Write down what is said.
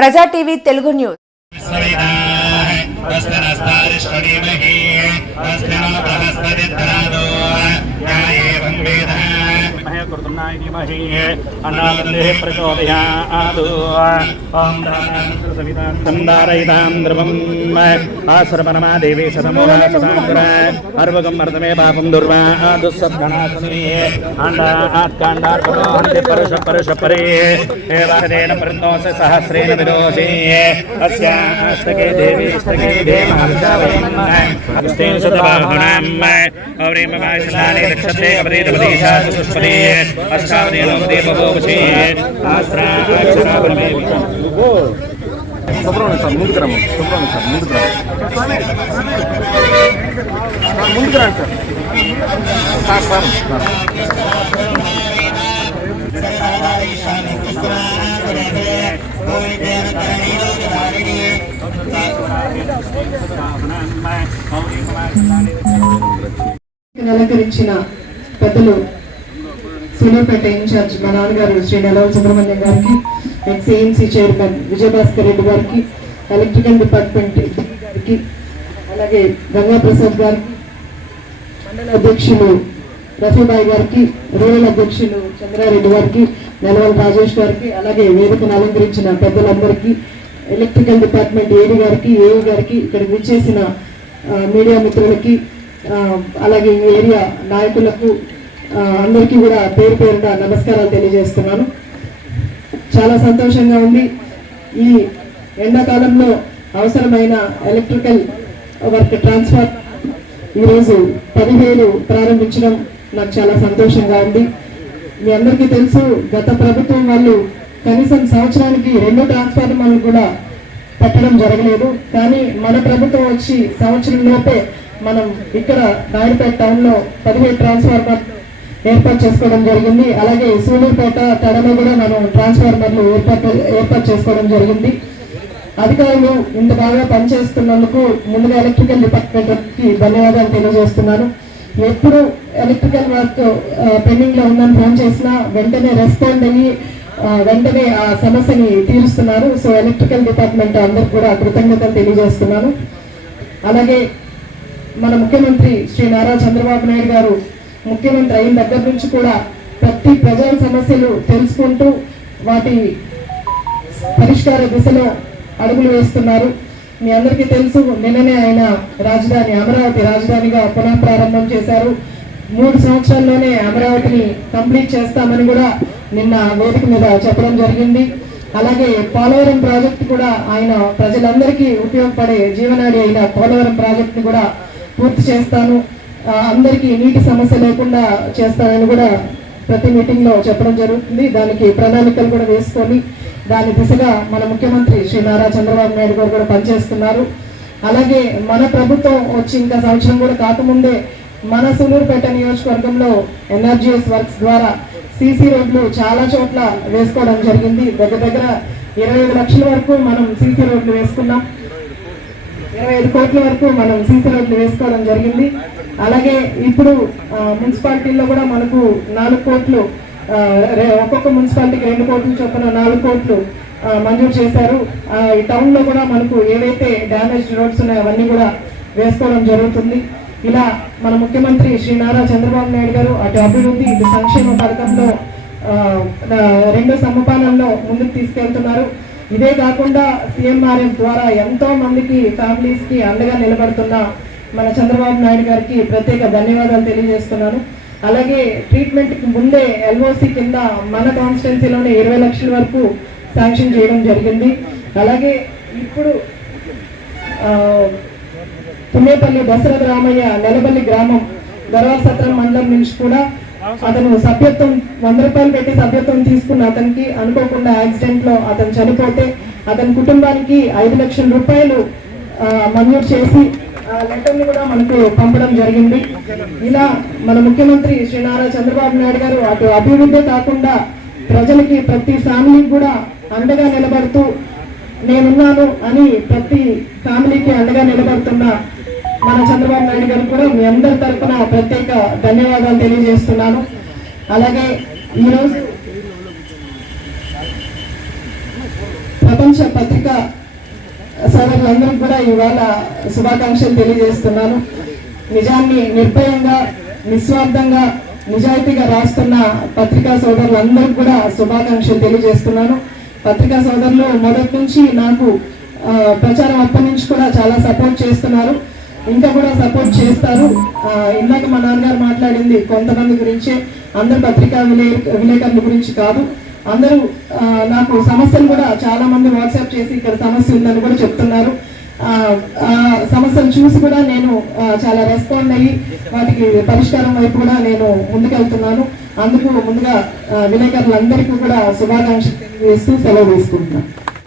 ప్రజా TV Telugu news. దేవి సదమోహర్వగమర్దమే పాపం దుర్వా దుస్సద్గణాసనే పరుషపరే సహస్రేణ విరోధే అస్యాస్తకే దేవి స్తకే దేవాస్తేన శతబాహునాం ఔరీమ వాయునాని లక్షతే కపరీరపదీశా చతుష్పదే అష్టావదేనోపదే బభూవశే ఆస్రాక్షరాపరమే Subrahmanyam sir ముందుకు రండి సార్ ముందుకు రండి సార్ అలంకరించిన పెద్దలు సూలూరుపేట ఇన్ఛార్జ్ మా నాన్నగారు శ్రీ నెలవ సుబ్రహ్మణ్యం గారికి, ఎక్స్ఏఎంసీ చైర్మన్ విజయభాస్కర్ రెడ్డి గారికి, ఎలక్ట్రికల్ డిపార్ట్మెంట్ గారికి, అలాగే గంగాప్రసాద్ గారికి, మండల అధ్యక్షులు రఫీబాయ్ గారికి, రూరల్ అధ్యక్షులు చంద్రారెడ్డి గారికి, నెలవల్ రాజేష్ గారికి, అలాగే వేదికను అలంకరించిన పెద్దలందరికీ, ఎలక్ట్రికల్ డిపార్ట్మెంట్ ఏడీ గారికి, ఏఈ గారికి, ఇక్కడికి విచ్చేసిన మీడియా మిత్రులకి, అలాగే ఈ ఏరియా నాయకులకు అందరికీ కూడా పేరు పేరున నమస్కారాలు తెలియజేస్తున్నాను. చాలా సంతోషంగా ఉంది. ఈ ఎండాకాలంలో అవసరమైన ఎలక్ట్రికల్ వర్క్ ట్రాన్స్ఫర్ ఈరోజు 10,000 ప్రారంభించడం నాకు చాలా సంతోషంగా ఉంది. మీ అందరికీ తెలుసు, గత ప్రభుత్వం వాళ్ళు కనీసం సంవత్సరానికి 2 ట్రాన్స్ఫార్మర్లు కూడా పెట్టడం జరగలేదు. కానీ మన ప్రభుత్వం వచ్చి సంవత్సరం లోపే మనం ఇక్కడ నాయుడుపేట టౌన్లో 17 ట్రాన్స్ఫార్మర్ ఏర్పాటు చేసుకోవడం జరిగింది. అలాగే సూలూరుపేట తడలో కూడా మనం ట్రాన్స్ఫార్మర్లు ఏర్పాటు చేసుకోవడం జరిగింది. అధికారులు ఇంత బాగా పనిచేస్తున్నందుకు ముందుగా ఎలక్ట్రికల్ డిపార్ట్మెంట్కి ధన్యవాదాలు తెలియజేస్తున్నాను. ఎప్పుడు ఎలక్ట్రికల్ వర్క్ పెండింగ్ లో ఉందని ఫోన్ చేసినా వెంటనే రెస్పాండ్ అయ్యి వెంటనే ఆ సమస్యని తీరుస్తున్నారు. సో ఎలక్ట్రికల్ డిపార్ట్మెంట్ అందరికి కూడా కృతజ్ఞతలు తెలియజేస్తున్నాను. అలాగే మన ముఖ్యమంత్రి శ్రీ నారా చంద్రబాబు నాయుడు గారు ముఖ్యమంత్రి అయిన దగ్గర నుంచి కూడా ప్రతి ప్రజల సమస్యలు తెలుసుకుంటూ వాటి పరిష్కార దిశలో అడుగులు వేస్తున్నారు. మీ అందరికీ తెలుసు, నిన్ననే ఆయన రాజధాని అమరావతి రాజధానిగా పునః ప్రారంభం చేశారు. 3 సంవత్సరాల్లోనే అమరావతిని కంప్లీట్ చేస్తామని కూడా నిన్న వేదిక మీద చెప్పడం జరిగింది. అలాగే పోలవరం ప్రాజెక్టు కూడా ఆయన ప్రజలందరికీ ఉపయోగపడే జీవనాడి అయిన పోలవరం ప్రాజెక్టుని కూడా పూర్తి చేస్తాను, అందరికీ నీటి సమస్య లేకుండా చేస్తానని కూడా ప్రతి మీటింగ్ లో చెప్పడం జరుగుతుంది. దానికి ప్రణాళికలు కూడా వేసుకొని దాని దిశగా మన ముఖ్యమంత్రి శ్రీ నారా చంద్రబాబు నాయుడు గారు కూడా పనిచేస్తున్నారు. అలాగే మన ప్రభుత్వం వచ్చి ఇంకా సంవత్సరం కూడా కాకముందే మన సూలూరుపేట నియోజకవర్గంలో ఎన్ఆర్జీఎస్ వర్క్స్ ద్వారా సీసీ రోడ్లు చాలా చోట్ల వేసుకోవడం జరిగింది. దగ్గర 25 లక్షల వరకు మనం సీసీ రోడ్లు వేసుకున్నాం. 25 కోట్ల వరకు మనం సీసీ రోడ్లు వేసుకోవడం జరిగింది. అలాగే ఇప్పుడు మున్సిపాలిటీల్లో కూడా మనకు 4 కోట్లు, ఒక్కొక్క మున్సిపాలిటీకి 2 కోట్ల చొప్పున 4 కోట్లు మంజూరు చేశారు. ఈ టౌన్ లో కూడా మనకు ఏవైతే డ్యామేజ్ రోడ్స్ ఉన్నాయో అవన్నీ కూడా వేసుకోవడం జరుగుతుంది. ఇలా మన ముఖ్యమంత్రి శ్రీ నారా చంద్రబాబు నాయుడు గారు అటు అభివృద్ధి ఇటు సంక్షేమ పథకంలో 2 సమపాలనలో ముందుకు తీసుకెళ్తున్నారు. ఇదే కాకుండా సీఎంఆర్ఎఫ్ ద్వారా ఎంతో మందికి ఫ్యామిలీస్ కి అండగా నిలబడుతున్న మన చంద్రబాబు నాయుడు గారికి ప్రత్యేక ధన్యవాదాలు తెలియజేస్తున్నాను. అలాగే ట్రీట్మెంట్ కి ముందే ఎల్ఓసి కింద మన కాన్స్టిట్యున్సీలోనే 20 లక్షల వరకు శాంక్షన్ చేయడం జరిగింది. అలాగే ఇప్పుడు పుణేపల్లి దశరథ రామయ్య నెలబల్లి గ్రామం గర్వాసత్రం మండలం నుంచి కూడా అతను సభ్యత్వం 100 రూపాయలు పెట్టి సభ్యత్వం తీసుకున్న అతనికి అనుకోకుండా యాక్సిడెంట్ లో అతను చనిపోతే అతని కుటుంబానికి 5 లక్షల రూపాయలు మంజూరు చేసి లెటర్ ని కూడా మనకు పంపడం జరిగింది. ఇలా మన ముఖ్యమంత్రి శ్రీ నారా చంద్రబాబు నాయుడు గారు అటు అభివృద్ధి కాకుండా ప్రజలకి ప్రతి ఫ్యామిలీకి కూడా అండగా నిలబడుతూ నేనున్నాను అని ప్రతి ఫ్యామిలీకి అండగా నిలబడుతున్న మన చంద్రబాబు నాయుడు గారు కూడా మీ అందరి తరఫున ప్రత్యేక ధన్యవాదాలు తెలియజేస్తున్నాను. అలాగే ఈరోజు ప్రపంచ పత్రికా సోదరులందరికీ కూడా ఇవాళ శుభాకాంక్షలు తెలియజేస్తున్నాను. నిజాన్ని నిర్భయంగా, నిస్వార్థంగా, నిజాయితీగా రాస్తున్న పత్రికా సోదరులందరికీ కూడా శుభాకాంక్షలు తెలియజేస్తున్నాను. పత్రికా సోదరులు మొదటి నుంచి నాకు ప్రచారం అప్పటి నుంచి కూడా చాలా సపోర్ట్ చేస్తున్నారు, ఇంకా కూడా సపోర్ట్ చేస్తారు. ఇందాక మా నాన్నగారు మాట్లాడింది కొంతమంది గురించే, అందరు పత్రికా విలేకరుల గురించి కాదు. అందరూ నాకు సమస్యలు కూడా చాలా మంది వాట్సాప్ చేసి ఇక్కడ సమస్య ఉందని కూడా చెప్తున్నారు. సమస్యలు చూసి కూడా నేను చాలా రెస్పాండ్ అయ్యి వాటికి పరిష్కారం వైపు కూడా నేను ముందుకెళ్తున్నాను. అందుకు ముందుగా విలేకరులందరికీ కూడా శుభాకాంక్షలు తెలియజేస్తూ సెలవు తీసుకుంటున్నాను.